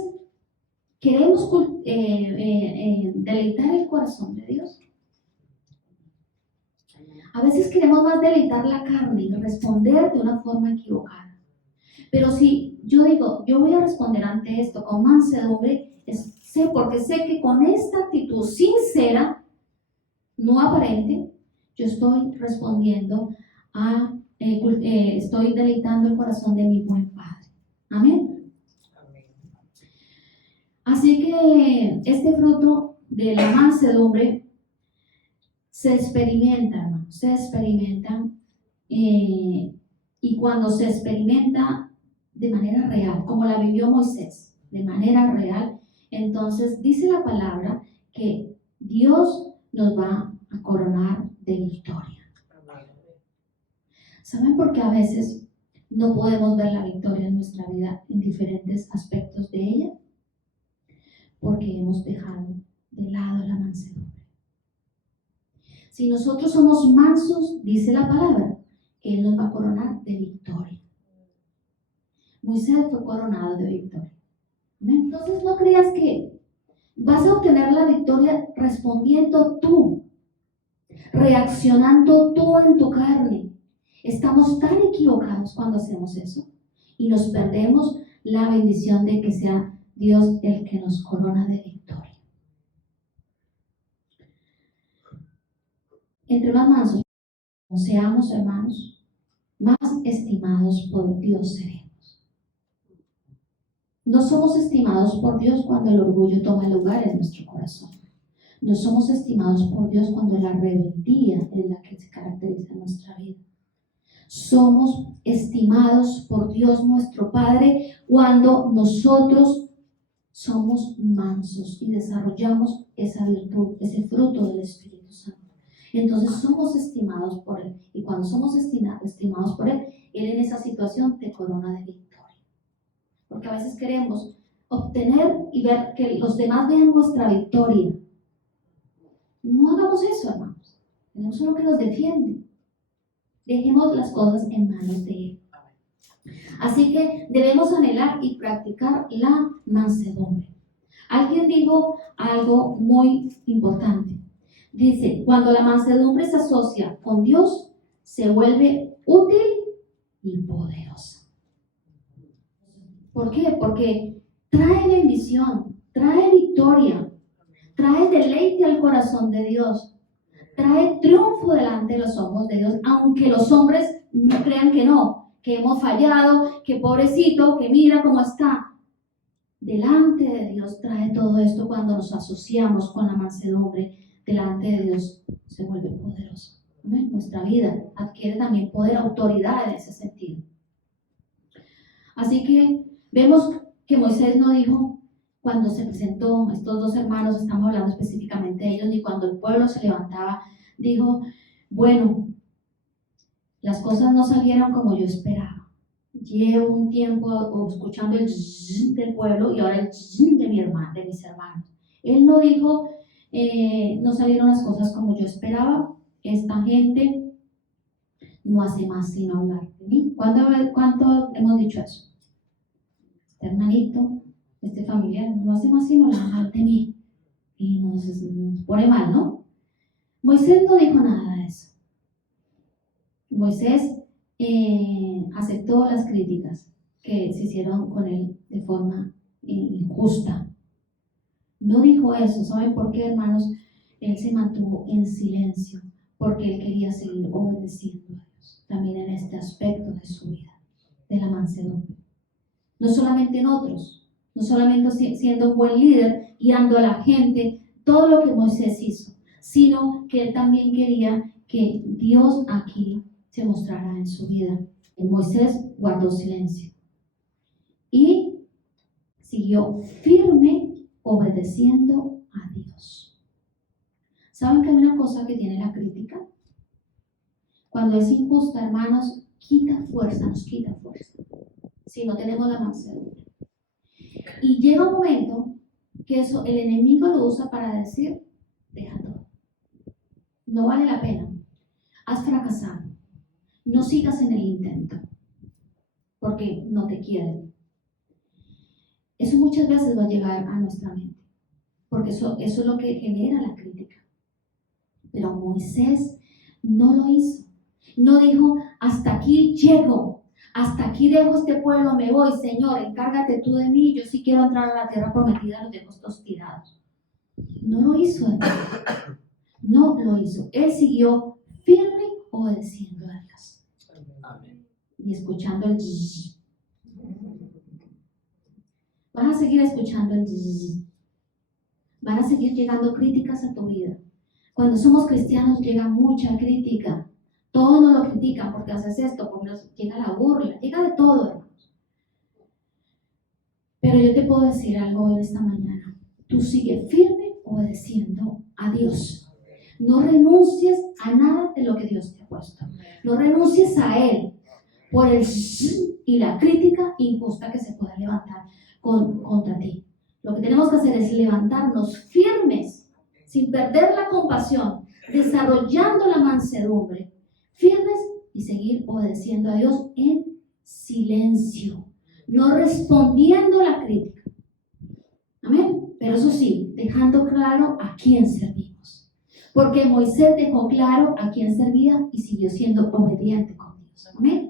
¿queremos deleitar el corazón de Dios? A veces queremos más deleitar la carne y responder de una forma equivocada. Pero si yo digo, yo voy a responder ante esto con mansedumbre, porque sé que con esta actitud sincera, no aparente, yo estoy respondiendo estoy deleitando el corazón de mi buen Padre. Amén. Así que este fruto de la mansedumbre se experimenta, hermano, y cuando se experimenta de manera real, como la vivió Moisés, de manera real, entonces dice la palabra que Dios nos va a coronar de victoria. ¿Saben por qué a veces no podemos ver la victoria en nuestra vida en diferentes aspectos de ella? Porque hemos dejado de lado la mansedumbre. Si nosotros somos mansos, dice la palabra, que Él nos va a coronar de victoria. Moisés fue coronado de victoria. Entonces no creas que vas a obtener la victoria respondiendo tú, reaccionando tú en tu carne. Estamos tan equivocados cuando hacemos eso y nos perdemos la bendición de que sea Dios el que nos corona de victoria. Entre más mansos seamos, hermanos, más estimados por Dios seremos. No somos estimados por Dios cuando el orgullo toma lugar en nuestro corazón. No somos estimados por Dios cuando la rebeldía es la que se caracteriza en nuestra vida. Somos estimados por Dios nuestro Padre cuando nosotros somos mansos y desarrollamos esa virtud, ese fruto del Espíritu Santo. Entonces somos estimados por Él. Y cuando somos estimados por Él, Él en esa situación te corona de victoria. Porque a veces queremos obtener y ver que los demás vean nuestra victoria. No hagamos eso, hermanos. Tenemos uno que nos defiende. Dejemos las cosas en manos de Él. Así que debemos anhelar y practicar la mansedumbre. Alguien dijo algo muy importante. Dice, cuando la mansedumbre se asocia con Dios, se vuelve útil y poderosa. ¿Por qué? Porque trae bendición, trae victoria, trae deleite al corazón de Dios. Trae triunfo delante de los ojos de Dios, aunque los hombres no crean que hemos fallado, que pobrecito, que mira cómo está. Delante de Dios trae todo esto cuando nos asociamos con la mansedumbre. Delante de Dios se vuelve poderoso. ¿Amén? Nuestra vida adquiere también poder, autoridad en ese sentido. Así que vemos que Moisés no dijo, cuando se presentó estos dos hermanos, estamos hablando específicamente de ellos, ni cuando el pueblo se levantaba, dijo, bueno, las cosas no salieron como yo esperaba. Llevo un tiempo escuchando el zzz del pueblo y ahora el zzz de mis hermanos. Él no dijo, no salieron las cosas como yo esperaba, esta gente no hace más sino hablar de mí. ¿Cuánto hemos dicho eso? Este hermanito, este familiar, no hace más sino hablar de mí. Y nos pone mal, ¿no? Moisés no dijo nada de eso. Moisés aceptó las críticas que se hicieron con él de forma injusta. No dijo eso. ¿Saben por qué, hermanos? Él se mantuvo en silencio porque él quería seguir obedeciendo a Dios también en este aspecto de su vida, de la mansedumbre. No solamente en otros, no solamente siendo un buen líder, guiando a la gente, todo lo que Moisés hizo, sino que él también quería que Dios aquí se mostrara en su vida. Y Moisés guardó silencio y siguió firme obedeciendo a Dios. ¿Saben que hay una cosa que tiene la crítica? Cuando es injusta, hermanos, quita fuerza, nos quita fuerza, si no tenemos la mansedumbre. Y llega un momento que eso el enemigo lo usa para decir, deja todo. No vale la pena. Has fracasado. No sigas en el intento, porque no te quieren. Eso muchas veces va a llegar a nuestra mente, porque eso es lo que genera la crítica. Pero Moisés no lo hizo. No dijo, hasta aquí llego, hasta aquí dejo este pueblo, me voy, Señor, encárgate tú de mí, yo sí quiero entrar a la tierra prometida, los dejo estos tirados. No lo hizo, hermano. No lo hizo. Él siguió firme obedeciendo a Dios. Amén. Y escuchando el zzz. Vas a seguir escuchando el zzz. Van a seguir llegando críticas a tu vida. Cuando somos cristianos llega mucha crítica. Todos nos lo critican porque haces esto, porque nos llega la burla, llega de todo, hermanos. Pero yo te puedo decir algo en esta mañana. Tú sigue firme obedeciendo a Dios. No renuncies a nada de lo que Dios te ha puesto. No renuncies a Él por el y la crítica injusta que se pueda levantar contra ti. Lo que tenemos que hacer es levantarnos firmes, sin perder la compasión, desarrollando la mansedumbre, firmes y seguir obedeciendo a Dios en silencio, no respondiendo a la crítica. Amén. Pero eso sí, dejando claro a quién servimos. Porque Moisés dejó claro a quién servía y siguió siendo obediente con Dios. Amén.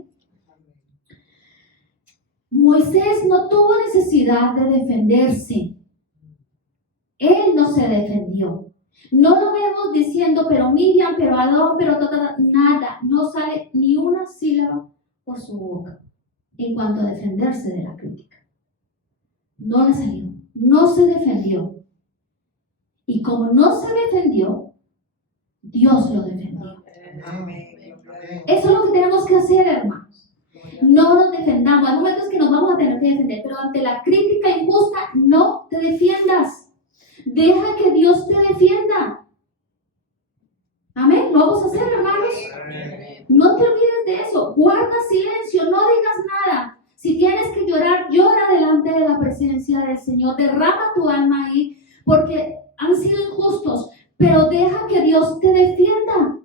Moisés no tuvo necesidad de defenderse. Él no se defendió. No lo vemos diciendo, pero Miriam, pero Adón, pero nada. No sale ni una sílaba por su boca en cuanto a defenderse de la crítica. No le salió. No se defendió. Y como no se defendió, Dios lo defendió. Eso es lo que tenemos que hacer, hermanos. No nos defendamos. Hay momentos que nos vamos a tener que defender, pero ante la crítica injusta, no te defiendas. Deja que Dios te defienda. Amén. Lo vamos a hacer, hermanos. No te olvides de eso. Guarda silencio, no digas nada. Si tienes que llorar, llora delante de la presencia del Señor. Derrama tu alma ahí, porque han sido injustos, pero deja que Dios te defienda.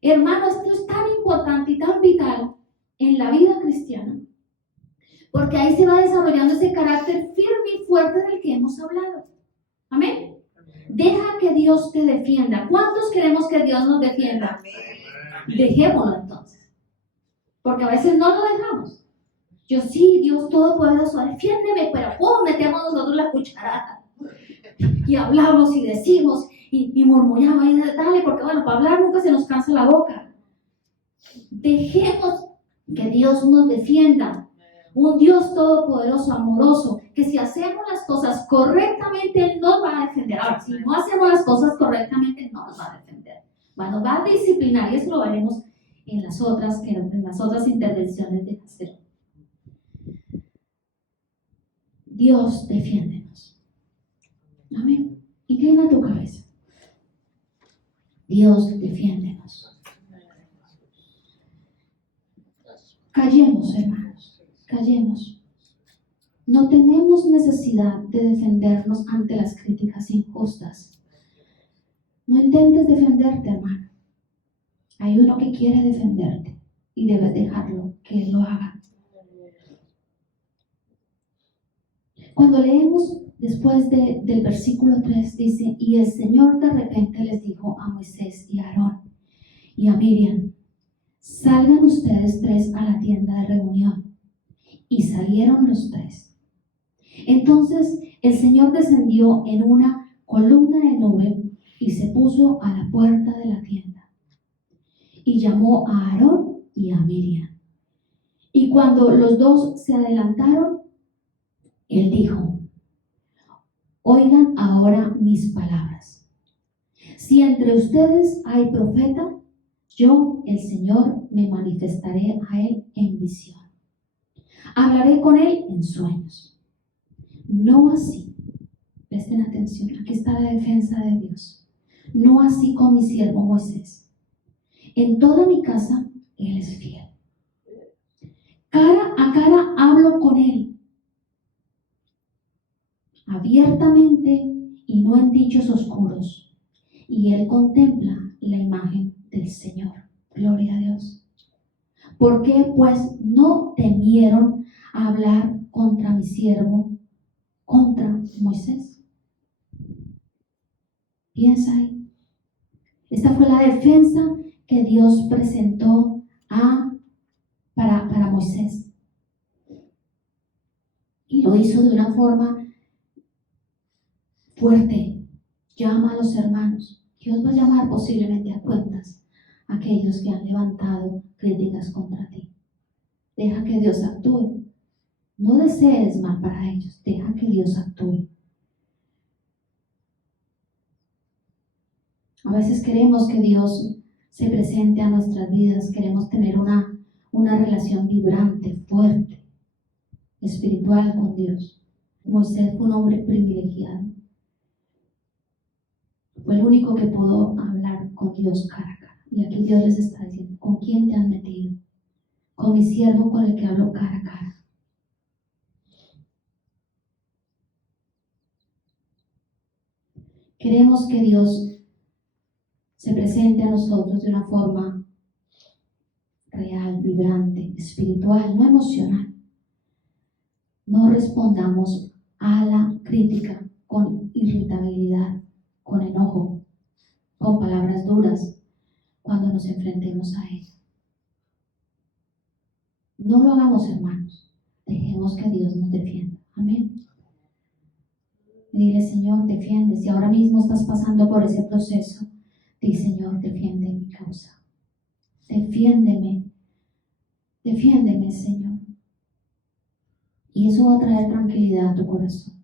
Hermano, esto es tan importante y tan vital en la vida cristiana, porque ahí se va desarrollando ese carácter firme y fuerte del que hemos hablado. Amén. Deja que Dios te defienda. ¿Cuántos queremos que Dios nos defienda? Dejémoslo entonces, porque a veces no lo dejamos. Yo sí, Dios Todopoderoso, defiéndeme, pero metemos nosotros la cucharada y hablamos y decimos y murmuramos y dale, porque bueno, para hablar nunca se nos cansa la boca. Dejemos que Dios nos defienda. Un Dios todopoderoso, amoroso, que si hacemos las cosas correctamente, Él nos va a defender. Ahora, si no hacemos las cosas correctamente, no nos va a defender. Nos va a disciplinar, y eso lo veremos en las otras intervenciones de Castro. Dios, defiéndenos. Amén. Inclina tu cabeza. Dios, defiéndenos. Callemos, hermanos, callemos. No tenemos necesidad de defendernos ante las críticas injustas. No intentes defenderte, hermano. Hay uno que quiere defenderte y debes dejarlo que Él lo haga. Cuando leemos después del versículo 3, dice: y el Señor de repente les dijo a Moisés y a Aarón y a Miriam: salgan ustedes tres a la tienda de reunión. Y salieron los tres. Entonces el Señor descendió en una columna de nube y se puso a la puerta de la tienda. Y llamó a Aarón y a Miriam. Y cuando los dos se adelantaron, Él dijo: oigan ahora mis palabras. Si entre ustedes hay profeta, yo, el Señor, me manifestaré a él en visión. Hablaré con él en sueños. No así. Presten atención, aquí está la defensa de Dios. No así con mi siervo Moisés. En toda mi casa, él es fiel. Cara a cara hablo con él, abiertamente y no en dichos oscuros. Y él contempla la imagen del Señor. Gloria a Dios. ¿Por qué pues no temieron a hablar contra mi siervo, contra Moisés? Piensa ahí. Esta fue la defensa que Dios presentó para Moisés. Y lo hizo de una forma fuerte. Llama a los hermanos. Dios va a llamar posiblemente a cuentas a aquellos que han levantado críticas contra ti. Deja que Dios actúe. No desees mal para ellos. Deja que Dios actúe. A veces queremos que Dios se presente a nuestras vidas. Queremos tener una relación vibrante, fuerte, espiritual con Dios. Moisés fue un hombre privilegiado. Fue el único que pudo hablar con Dios cara a cara. Y aquí Dios les está diciendo, ¿con quién te has metido? Con mi siervo con el que hablo cara a cara. Queremos que Dios se presente a nosotros de una forma real, vibrante, espiritual, no emocional. No respondamos a la crítica con irritabilidad, con enojo, con palabras duras cuando nos enfrentemos a Él. No lo hagamos, hermanos. Dejemos que Dios nos defienda. Amén. Dile, Señor, defiende. Si ahora mismo estás pasando por ese proceso, di, Señor, defiende mi causa. Defiéndeme. Defiéndeme, Señor. Y eso va a traer tranquilidad a tu corazón.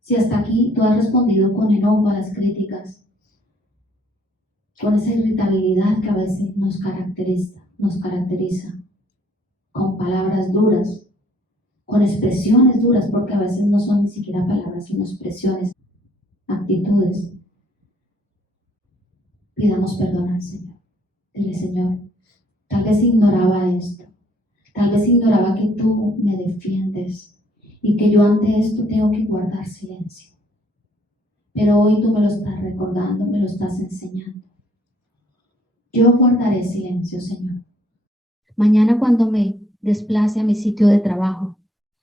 Si hasta aquí tú has respondido con enojo a las críticas, con esa irritabilidad que a veces nos caracteriza, con palabras duras, con expresiones duras, porque a veces no son ni siquiera palabras, sino expresiones, actitudes. Pidamos perdón al Señor. Dile, Señor, tal vez ignoraba esto, tal vez ignoraba que tú me defiendes y que yo ante esto tengo que guardar silencio. Pero hoy tú me lo estás recordando, me lo estás enseñando. Yo guardaré silencio, Señor. Mañana cuando me desplace a mi sitio de trabajo,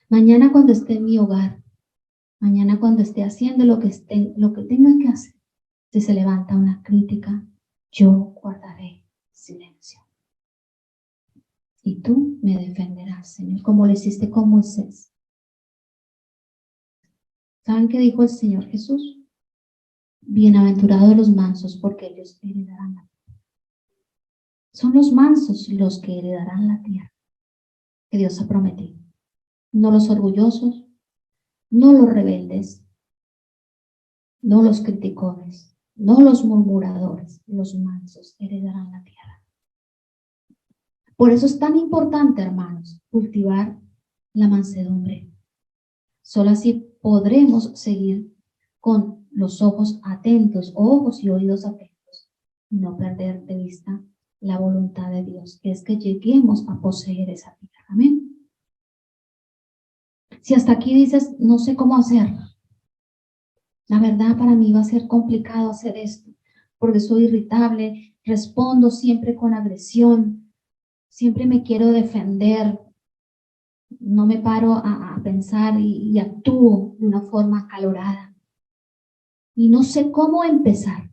mañana cuando esté en mi hogar, mañana cuando esté haciendo lo que tenga que hacer, si se levanta una crítica, yo guardaré silencio. Y tú me defenderás, Señor, como lo hiciste con Moisés. ¿Saben qué dijo el Señor Jesús? Bienaventurados los mansos, porque ellos heredarán la tierra. Son los mansos los que heredarán la tierra que Dios ha prometido. No los orgullosos, no los rebeldes, no los criticones, no los murmuradores, los mansos heredarán la tierra. Por eso es tan importante, hermanos, cultivar la mansedumbre. Solo así podremos seguir con los ojos atentos, ojos y oídos atentos, y no perder de vista la voluntad de Dios, que es que lleguemos a poseer esa tierra. Amén. Si hasta aquí dices, no sé cómo hacerlo, la verdad para mí va a ser complicado hacer esto, porque soy irritable, respondo siempre con agresión, siempre me quiero defender, no me paro a pensar y actúo de una forma acalorada. Y no sé cómo empezar.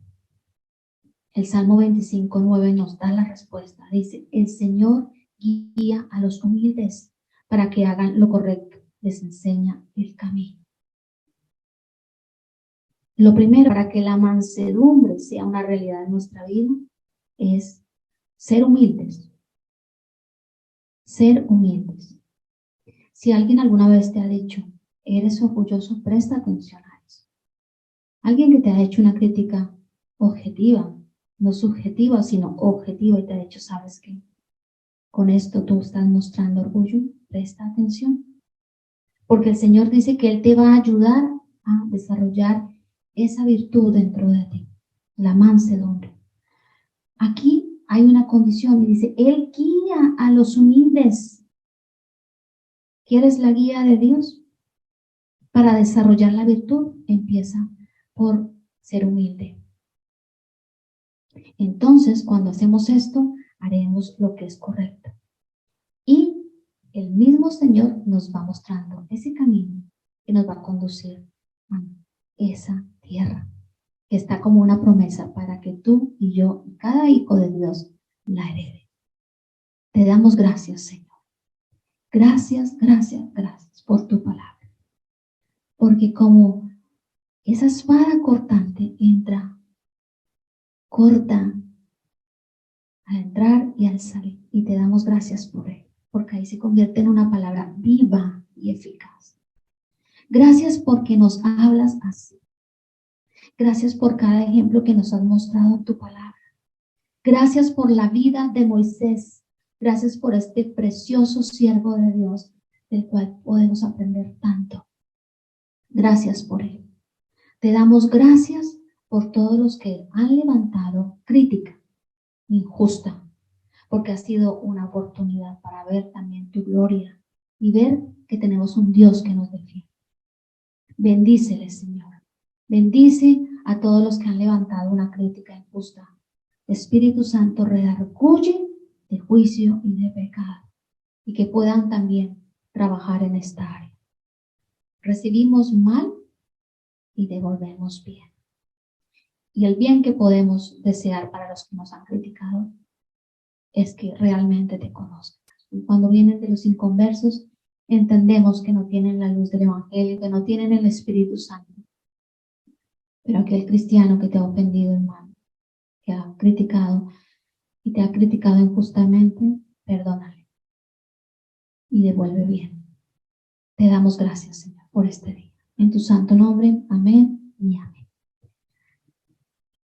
El Salmo 25:9 nos da la respuesta. Dice, el Señor guía a los humildes para que hagan lo correcto. Les enseña el camino. Lo primero para que la mansedumbre sea una realidad en nuestra vida es ser humildes. Ser humildes. Si alguien alguna vez te ha dicho, eres orgulloso, presta atención a eso. Alguien que te ha hecho una crítica objetiva, no subjetiva, sino objetiva, y te ha dicho, ¿sabes qué? Con esto tú estás mostrando orgullo, presta atención. Porque el Señor dice que Él te va a ayudar a desarrollar esa virtud dentro de ti, la mansedumbre. Aquí hay una condición y dice, Él guía a los humildes. ¿Quieres la guía de Dios? Para desarrollar la virtud, empieza por ser humilde. Entonces, cuando hacemos esto, haremos lo que es correcto. Y el mismo Señor nos va mostrando ese camino que nos va a conducir a esa tierra, que está como una promesa para que tú y yo, cada hijo de Dios, la herede. Te damos gracias, Señor. Gracias, gracias, gracias por tu palabra. Porque como esa espada cortante entra, corta al entrar y al salir. Y te damos gracias por él, porque ahí se convierte en una palabra viva y eficaz. Gracias porque nos hablas así. Gracias por cada ejemplo que nos has mostrado en tu palabra. Gracias por la vida de Moisés. Gracias por este precioso siervo de Dios, del cual podemos aprender tanto. Gracias por él. Te damos gracias por todos los que han levantado crítica injusta, porque ha sido una oportunidad para ver también tu gloria y ver que tenemos un Dios que nos defiende. Bendícele, Señor. Bendice a todos los que han levantado una crítica injusta. Espíritu Santo, redarguye de juicio y de pecado, y que puedan también trabajar en esta área. Recibimos mal y devolvemos bien. Y el bien que podemos desear para los que nos han criticado es que realmente te conozcan. Y cuando vienen de los inconversos, entendemos que no tienen la luz del Evangelio, que no tienen el Espíritu Santo. Pero aquel cristiano que te ha ofendido, hermano, que ha criticado y te ha criticado injustamente, perdónale y devuelve bien. Te damos gracias, Señor, por este día. En tu santo nombre, amén y amén.